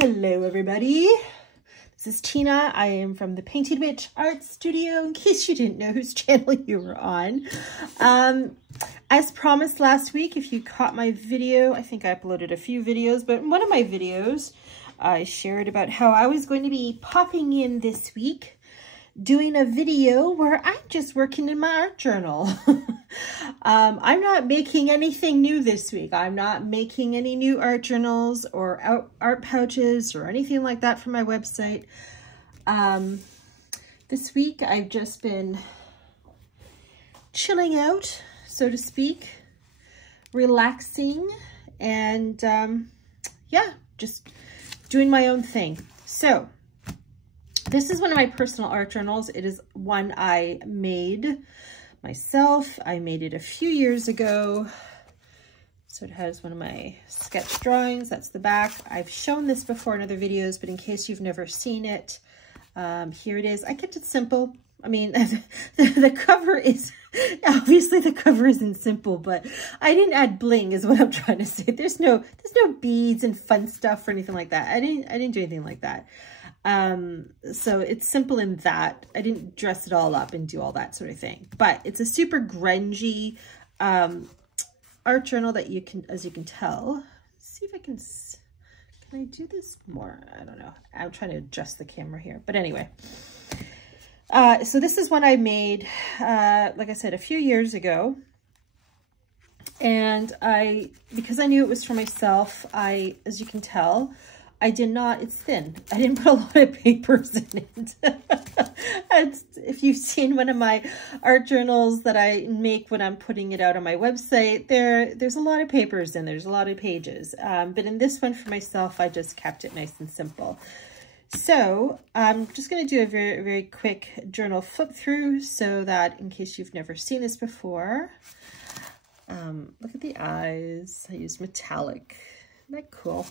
Hello everybody, this is Tina. I am from the Painted Witch Art Studio, in case you didn't know whose channel you were on. As promised last week, if you caught my video, I think I uploaded a few videos, but in one of my videos I shared about how I was going to be popping in this week doing a video where I'm just working in my art journal. I'm not making anything new this week. I'm not making any new art journals or art pouches or anything like that for my website. This week I've just been chilling out, so to speak, relaxing, and yeah, just doing my own thing. So this is one of my personal art journals. It is one I made myself. I made it a few years ago. So it has one of my sketch drawings. That's the back. I've shown this before in other videos, but in case you've never seen it, here it is. I kept it simple. I mean, the cover is, obviously the cover isn't simple, but I didn't add bling is what I'm trying to say. There's no beads and fun stuff or anything like that. I didn't do anything like that. So it's simple in that I didn't dress it all up and do all that sort of thing, but it's a super grungy, art journal that you can, as you can tell, see if I can I do this more? I don't know. I'm trying to adjust the camera here, but anyway. So this is one I made, like I said, a few years ago. And because I knew it was for myself, as you can tell, it's thin. I didn't put a lot of papers in it. If you've seen one of my art journals that I make when I'm putting it out on my website, there's a lot of papers in, there's a lot of pages. But in this one for myself, I just kept it nice and simple. So I'm just going to do a very, very quick journal flip through so that in case you've never seen this before, look at the eyes. I use metallic. Isn't that cool?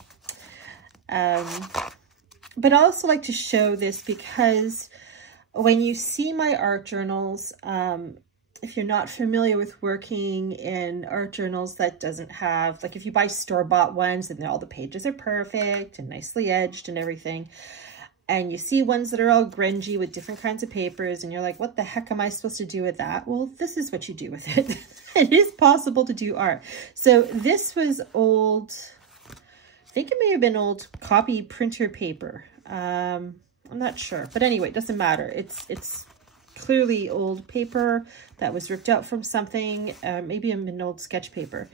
But I also like to show this because when you see my art journals, if you're not familiar with working in art journals that doesn't have, like if you buy store-bought ones and all the pages are perfect and nicely edged and everything, and you see ones that are all grungy with different kinds of papers and you're like, what the heck am I supposed to do with that? Well, this is what you do with it. It is possible to do art. So this was old, I think it may have been old copy printer paper. I'm not sure, but anyway, it doesn't matter. It's clearly old paper that was ripped out from something, maybe an old sketch paper.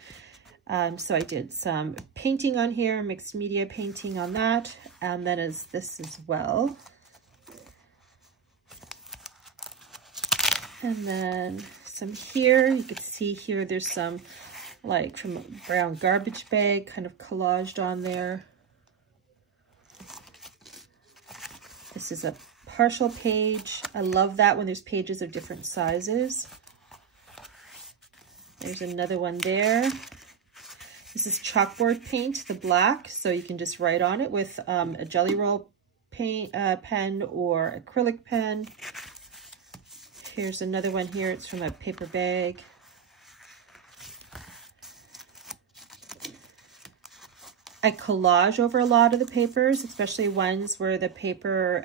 So I did some painting on here, mixed media painting on that, and then this as well. And then some here, you can see here there's some like from a brown garbage bag kind of collaged on there. This is a partial page. I love that when there's pages of different sizes. There's another one there. This is chalkboard paint, the black, so you can just write on it with a Jelly Roll pen or acrylic pen. Here's another one here. It's from a paper bag. I collage over a lot of the papers, especially ones where the paper,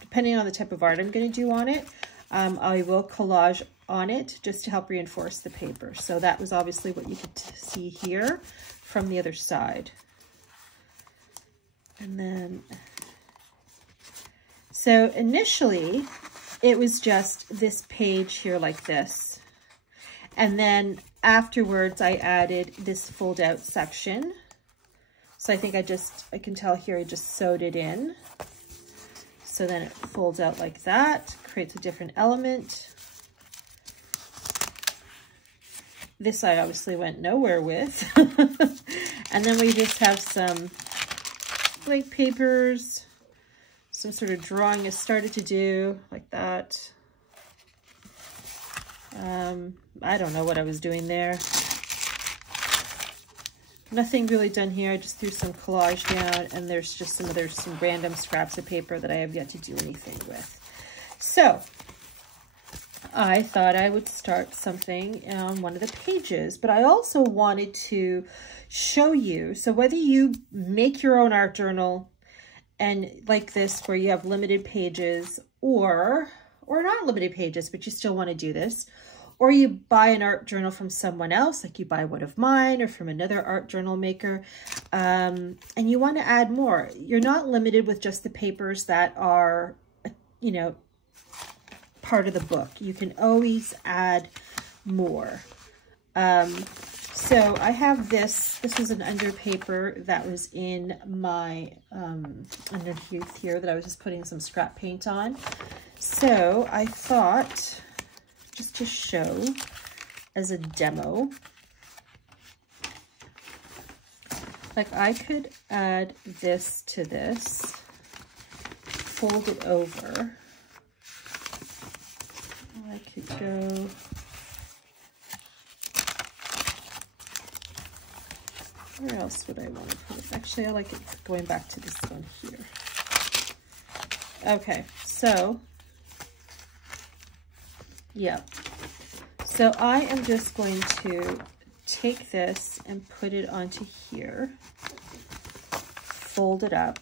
depending on the type of art I'm going to do on it, I will collage on it just to help reinforce the paper. So that was obviously what you could see here from the other side. And then, so initially it was just this page here like this. And then afterwards I added this fold out section. So I think I can tell here I just sewed it in. So then it folds out like that, creates a different element. This I obviously went nowhere with. And then we just have some blank papers, some sort of drawing I started to do like that. I don't know what I was doing there. Nothing really done here. I just threw some collage down, and there's just some random scraps of paper that I have yet to do anything with. So I thought I would start something on one of the pages, but I also wanted to show you, so whether you make your own art journal and like this where you have limited pages or not limited pages, but you still want to do this, or you buy an art journal from someone else, like you buy one of mine or from another art journal maker, and you want to add more. You're not limited with just the papers that are, you know, part of the book. You can always add more. So I have this was an under paper that was in my underneath here that I was just putting some scrap paint on. So I thought, just to show as a demo, like I could add this to this, fold it over. I could go, where else would I want to put it? Actually, I like it going back to this one here. Okay, so, yeah. So I am just going to take this and put it onto here, fold it up.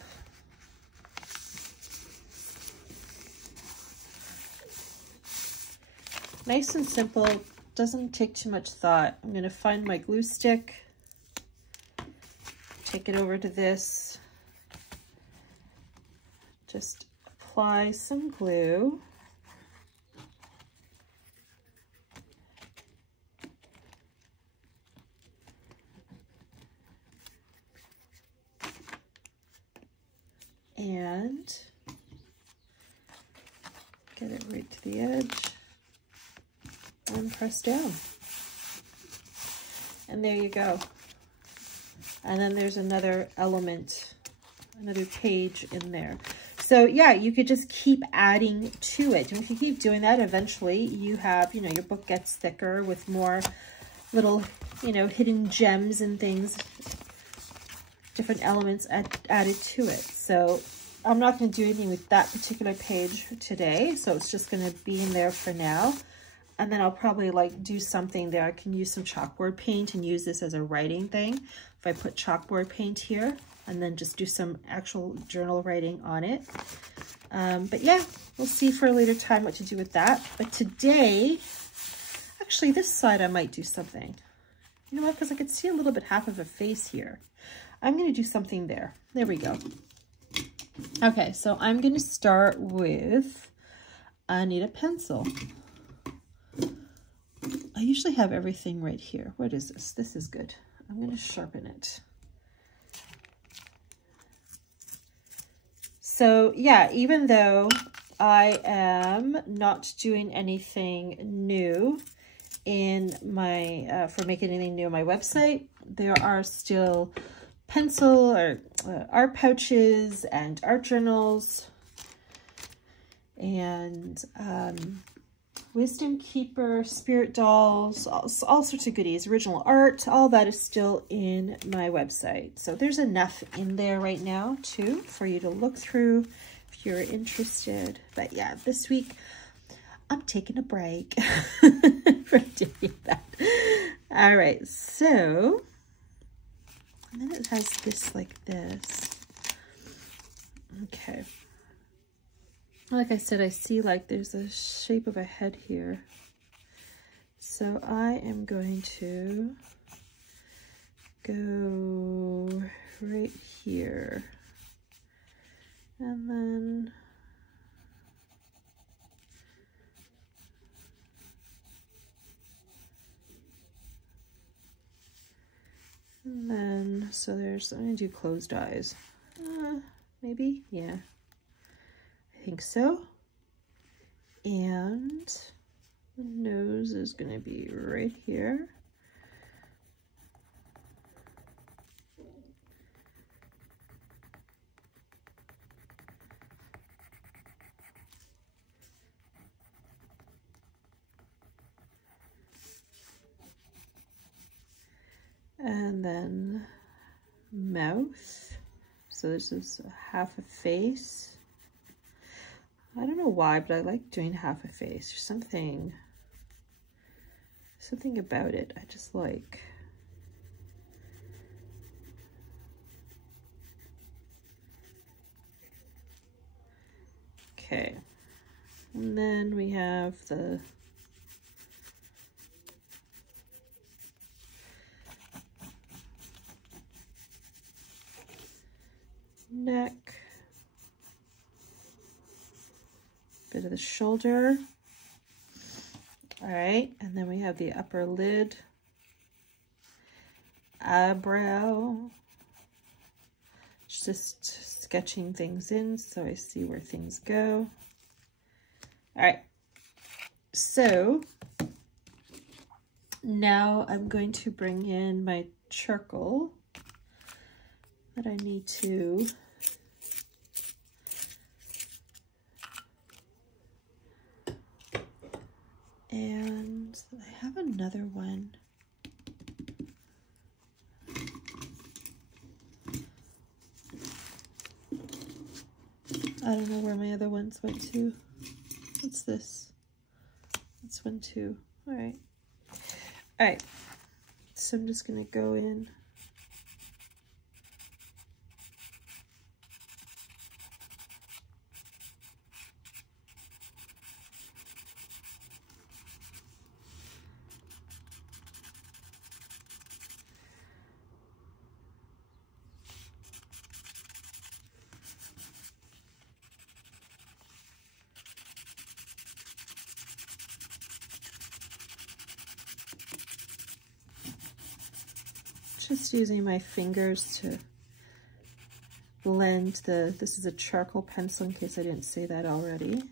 Nice and simple, doesn't take too much thought. I'm gonna find my glue stick, take it over to this, just apply some glue. And get it right to the edge. And press down. And there you go. And then there's another element, another page in there. So yeah, you could just keep adding to it. And if you keep doing that, eventually you have, you know, your book gets thicker with more little, you know, hidden gems and things, different elements added to it. So I'm not going to do anything with that particular page today. So it's just going to be in there for now. And then I'll probably like do something there. I can use some chalkboard paint and use this as a writing thing. If I put chalkboard paint here and then just do some actual journal writing on it. But yeah, we'll see for a later time what to do with that. But today, actually this side I might do something. You know what, because I could see a little bit half of a face here. I'm going to do something there. There we go. Okay, so I'm going to start with, I need a pencil. I usually have everything right here. What is this? This is good. I'm going to sharpen it. So yeah, even though I am not doing anything new in my, for making anything new on my website, there are still pencil or art pouches and art journals and Wisdom Keeper, spirit dolls, all sorts of goodies, original art, all that is still in my website. So there's enough in there right now too for you to look through if you're interested. But yeah, this week I'm taking a break from doing that. All right, so, and then it has this like this. Okay. Like I said, I see like there's a shape of a head here. So I am going to go right here. And then, so there's, I'm going to do closed eyes. Maybe, yeah. I think so. And the nose is going to be right here. And then mouth. So this is half a face. I don't know why, but I like doing half a face. There's something about it I just like. Okay, and then we have the neck, bit of the shoulder. All right, and then we have the upper lid, eyebrow. Just sketching things in so I see where things go. All right, so now I'm going to bring in my charcoal that I need to and I have another one. I don't know where my other ones went to. What's this? That's one too. All right. All right. So I'm just going to go in. Just using my fingers to blend this is a charcoal pencil in case I didn't say that already.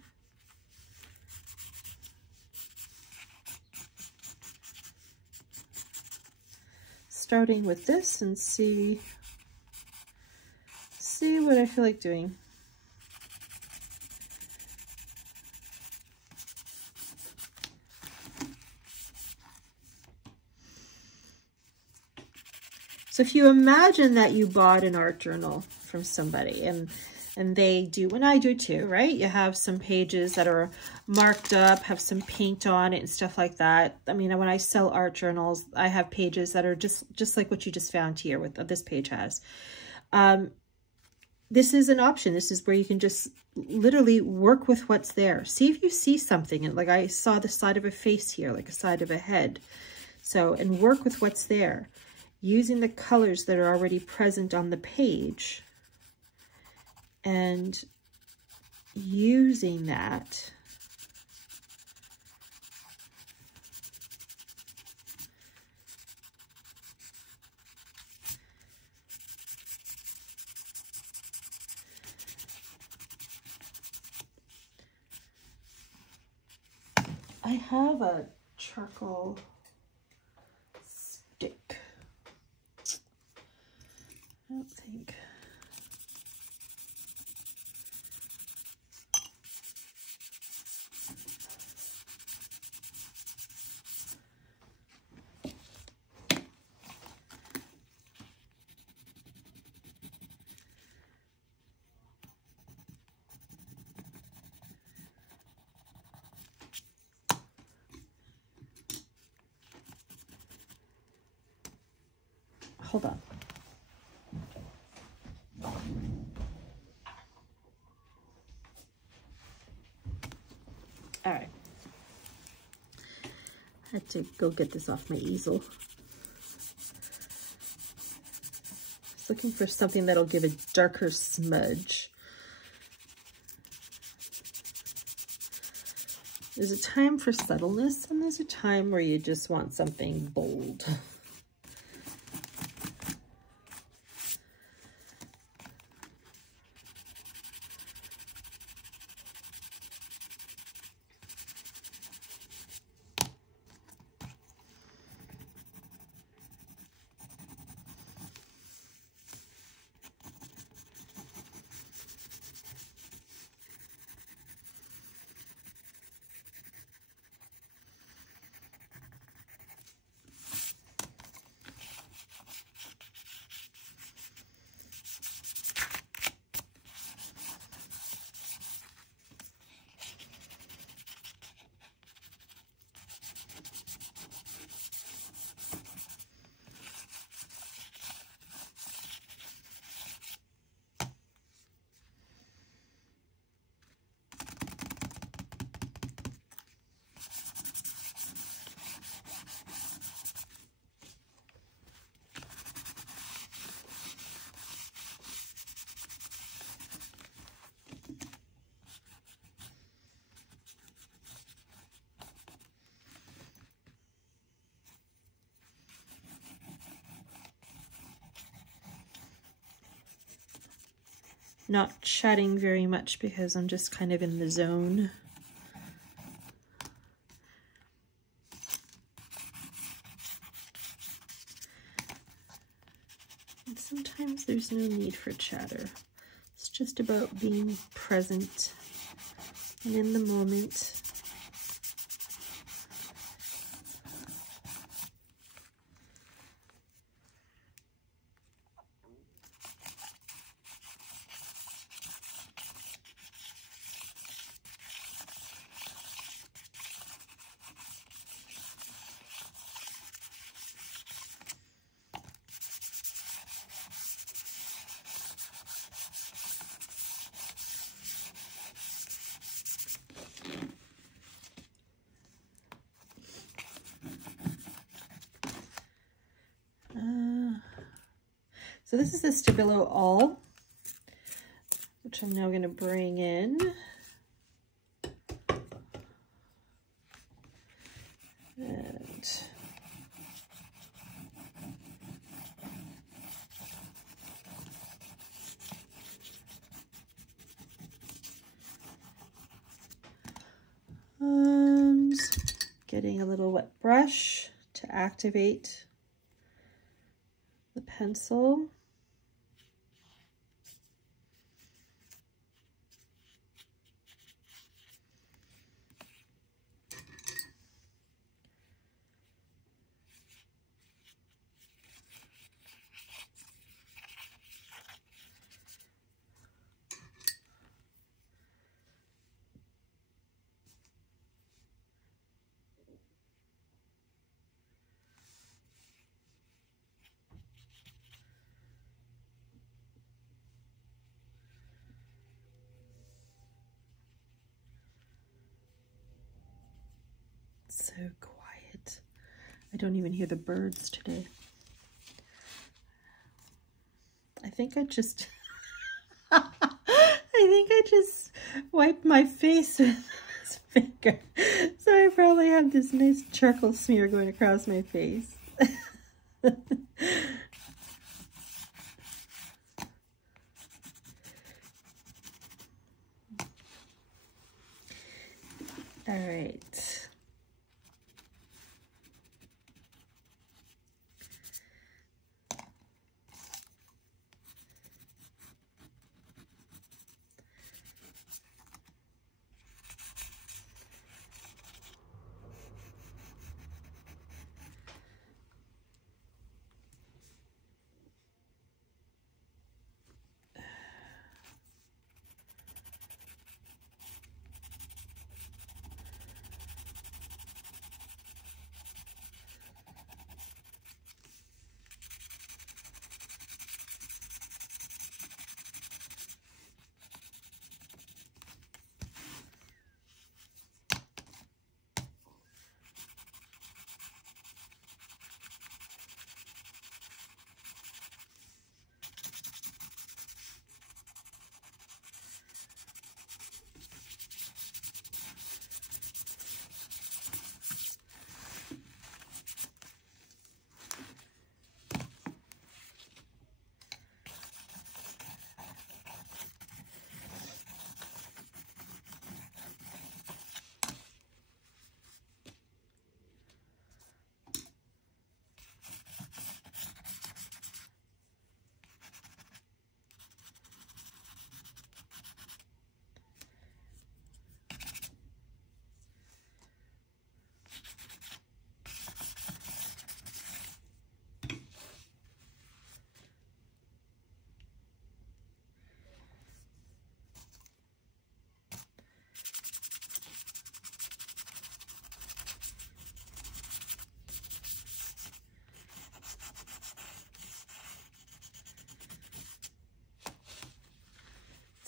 Starting with this and see what I feel like doing. So if you imagine that you bought an art journal from somebody and they do, and I do too, right? You have some pages that are marked up, have some paint on it and stuff like that. I mean, when I sell art journals, I have pages that are just like what you just found here with this page has. This is an option. This is where you can just literally work with what's there. See if you see something. Like I saw the side of a face here, like a side of a head. So, and work with what's there. Using the colors that are already present on the page and using that I have a charcoal stick. I don't think. Hold on. All right. I had to go get this off my easel. I was looking for something that'll give a darker smudge. There's a time for subtleness and there's a time where you just want something bold. not chatting very much because I'm just kind of in the zone. And sometimes there's no need for chatter. It's just about being present and in the moment. So this is the Stabilo All, which I'm now going to bring in. And getting a little wet brush to activate the pencil. So quiet. I don't even hear the birds today. I think I just wiped my face with this finger. So I probably have this nice charcoal smear going across my face. All right.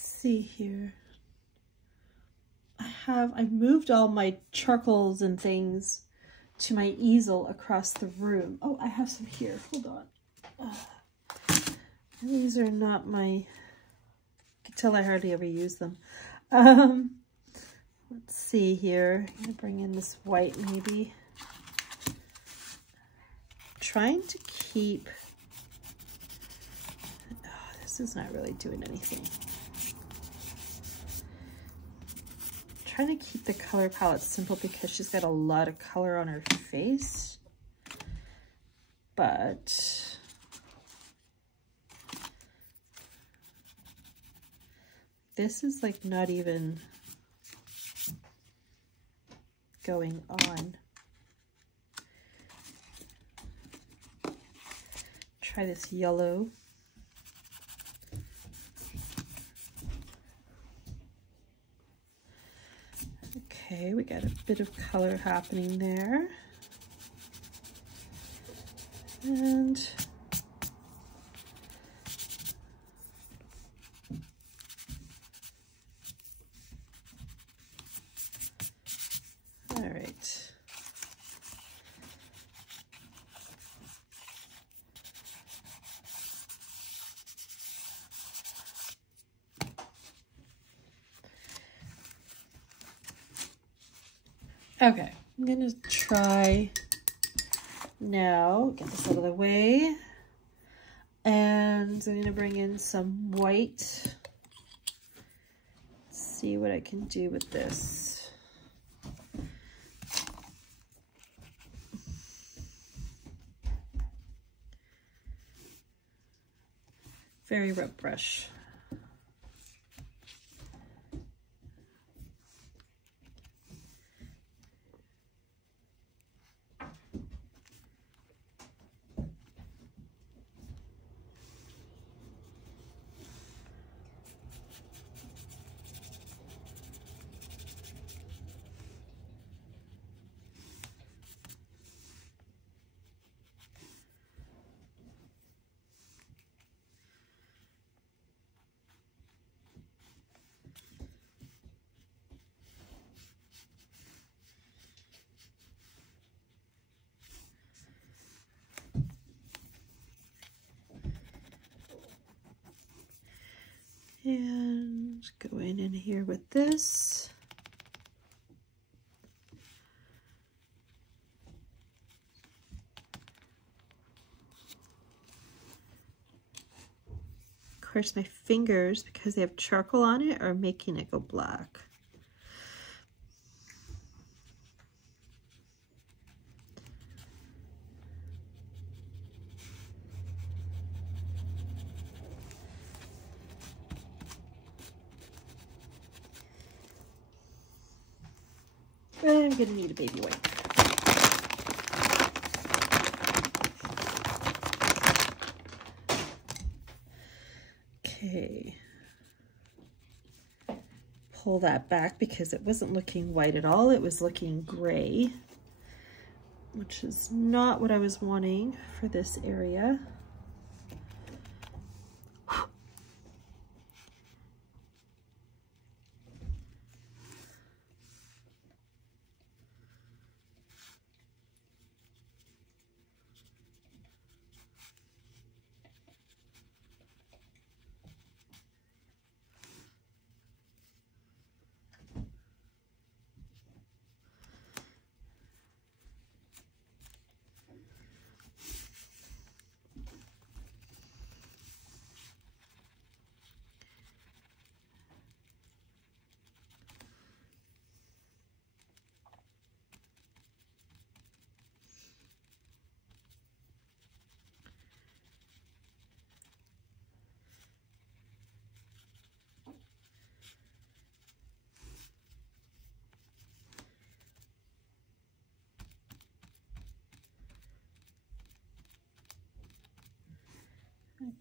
See here. I've moved all my charcoals and things to my easel across the room. Oh, I have some here. Hold on. These are not my, you can tell I hardly ever use them. Let's see here. I'm gonna bring in this white maybe. I'm trying to keep, oh, this This is not really doing anything. I'm trying to keep the color palette simple because she's got a lot of color on her face. But this is like not even going on. Try this yellow. Okay, we got a bit of color happening there. And all right. Okay, I'm gonna try now, get this out of the way, and I'm gonna bring in some white. See what I can do with this. Very rough brush. And going in here with this. Of course, my fingers, because they have charcoal on it, are making it go black. I'm gonna need a baby wipe. Okay. Pull that back because it wasn't looking white at all. It was looking gray, which is not what I was wanting for this area.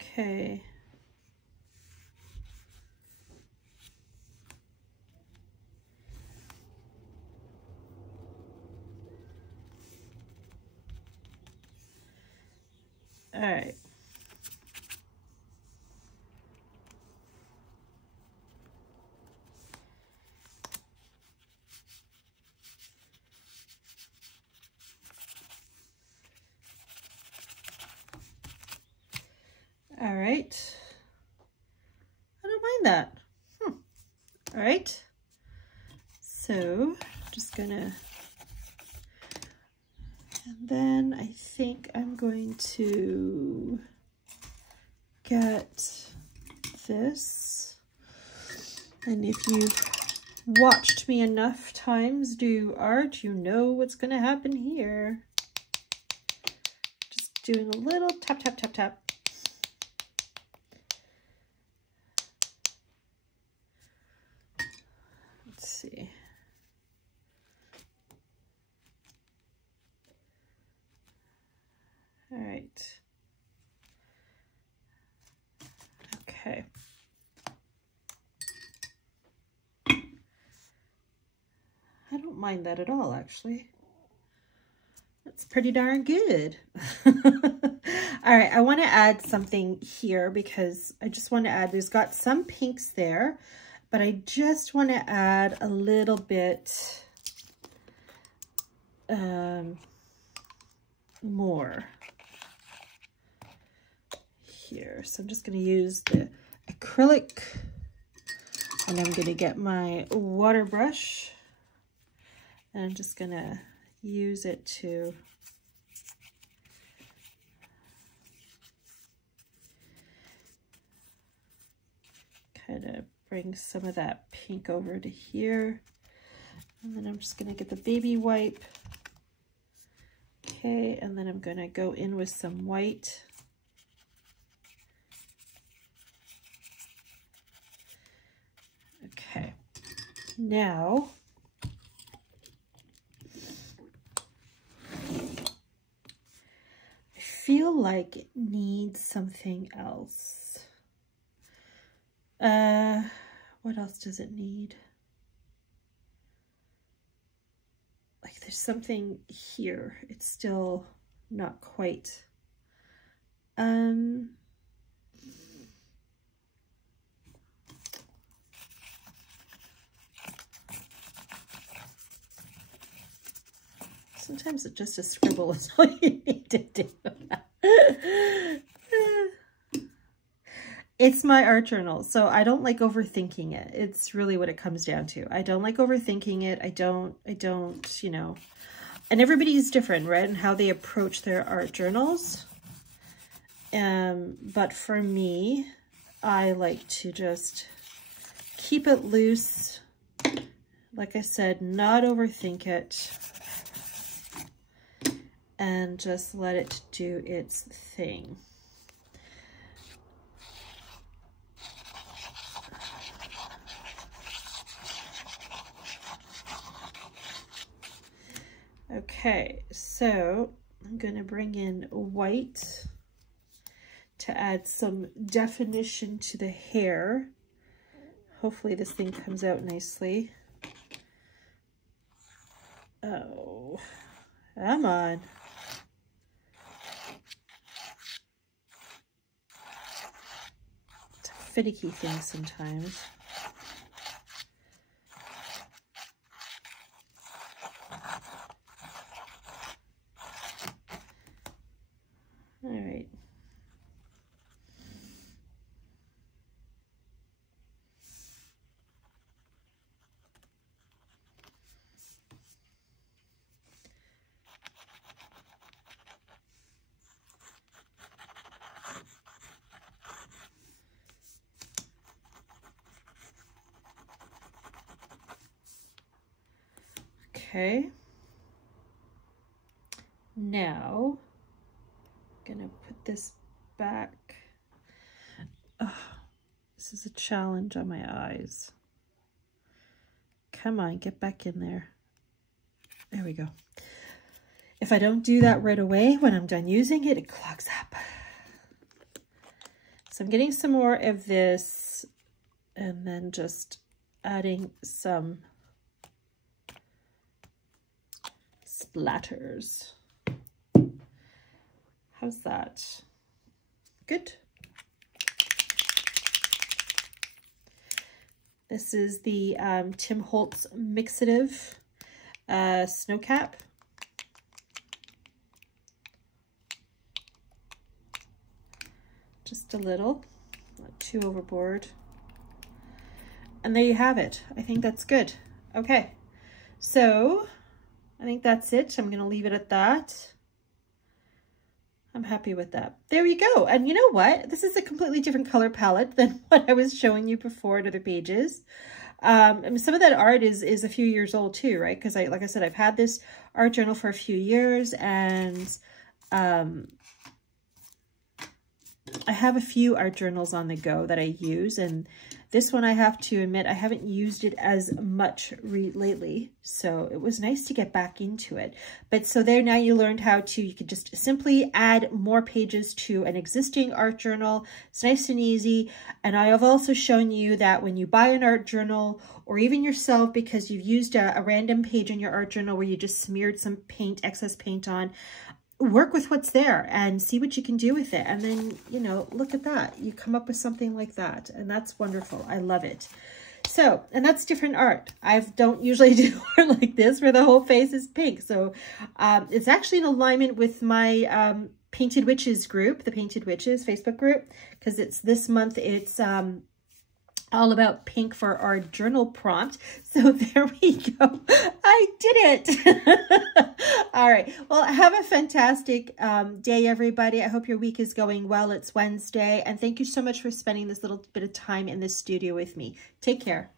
Okay. All right. All right. I don't mind that. All right. So just gonna, and then I think I'm going to get this. And if you've watched me enough times do art, you know what's going to happen here. Just doing a little tap, tap, tap, tap. Let's see. All right. Okay. I don't mind that at all, actually. That's pretty darn good. All right, I want to add something here because I just want to add, there's got some pinks there, but I just want to add a little bit more here. So I'm just going to use the acrylic, and I'm going to get my water brush, and I'm just going to use it to kind of bring some of that pink over to here. And then I'm just going to get the baby wipe. Okay, and then I'm going to go in with some white. Okay, now I feel like it needs something else. What else does it need? Like there's something here. It's still not quite. Sometimes it's just a scribble is all you need to do. It's my art journal, so I don't like overthinking it. It's really what it comes down to. I don't like overthinking it. I don't, you know, and everybody's different, right? And how they approach their art journals. But for me, I like to just keep it loose. Like I said, not overthink it. And just let it do its thing. Okay, so I'm going to bring in white to add some definition to the hair. Hopefully this thing comes out nicely. Oh, come on. It's a finicky thing sometimes. All right. Okay. Now gonna put this back. Oh, this is a challenge on my eyes. Come on, get back in there. There we go. If I don't do that right away, when I'm done using it, it clogs up. So I'm getting some more of this and then just adding some splatters. How's that? Good. This is the Tim Holtz Mixative Snow Cap. Just a little, not too overboard. And there you have it. I think that's good. Okay, so I think that's it. I'm going to leave it at that. I'm happy with that. There you go. And you know what? This is a completely different color palette than what I was showing you before in other pages. I mean, some of that art is a few years old too, right? Because like I said, I've had this art journal for a few years, and I have a few art journals on the go that I use, and this one, I have to admit, I haven't used it as much lately, so it was nice to get back into it. But so there, now you learned how to, you could just simply add more pages to an existing art journal. It's nice and easy. And I have also shown you that when you buy an art journal, or even yourself, because you've used a random page in your art journal where you just smeared some paint, excess paint on, work with what's there and see what you can do with it. And then, you know, look at that. You come up with something like that. And that's wonderful. I love it. So, and that's different art. I don't usually do art like this where the whole face is pink. So it's actually in alignment with my Painted Witches group, the Painted Witches Facebook group, because it's this month, it's all about pink for our journal prompt. So there we go. I did it. All right. Well, have a fantastic day, everybody. I hope your week is going well. It's Wednesday. And thank you so much for spending this little bit of time in the studio with me. Take care.